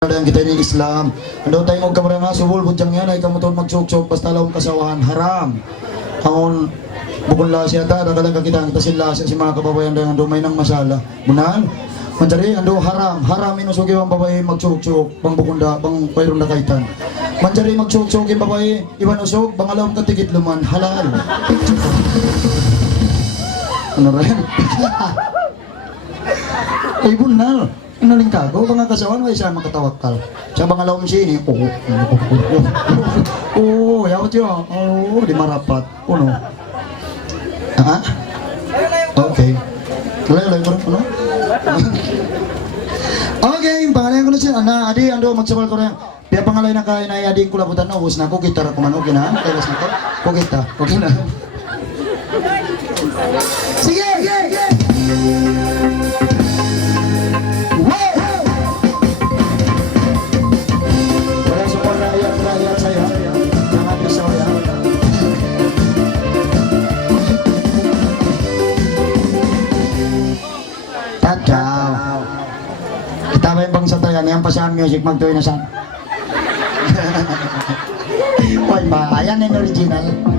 Yang kita ini Islam. Ando tayo mo kamera nga subol budyang yan ay kamuton magsuksok basta laong kasawahan haram. Hangon bukon la siya ta daga kita sila si mga kababayan dengan dumay ng masala. Munan manjari ando haram inusugi ang babae magsuksok pang bukunda pang payron na kaitan. Manjari magsuksok ang babae iwan usog bangalawang katigit luman halal. Ano rin? Ay bunal. Naling kago, mga kasawan, may siya makatawakal. Sa mga laom sini, yawat yun. Di marapat. Uno. Ha? Okay. Lay ko rin, ano? Okay, pangalan ko na siya. Adi, ando, magsabal ko rin. Piya pangalan na kain ay adi ko labutan na. Ubus na ako, kita ra kuman. Okay na? Kailas na ko? Kukita. Okay na. Sige! Tadyaw. Kita ba yung bangsa tayo? Yan pa sa music magtuloy na sa... Wala ba? Ayan yung original.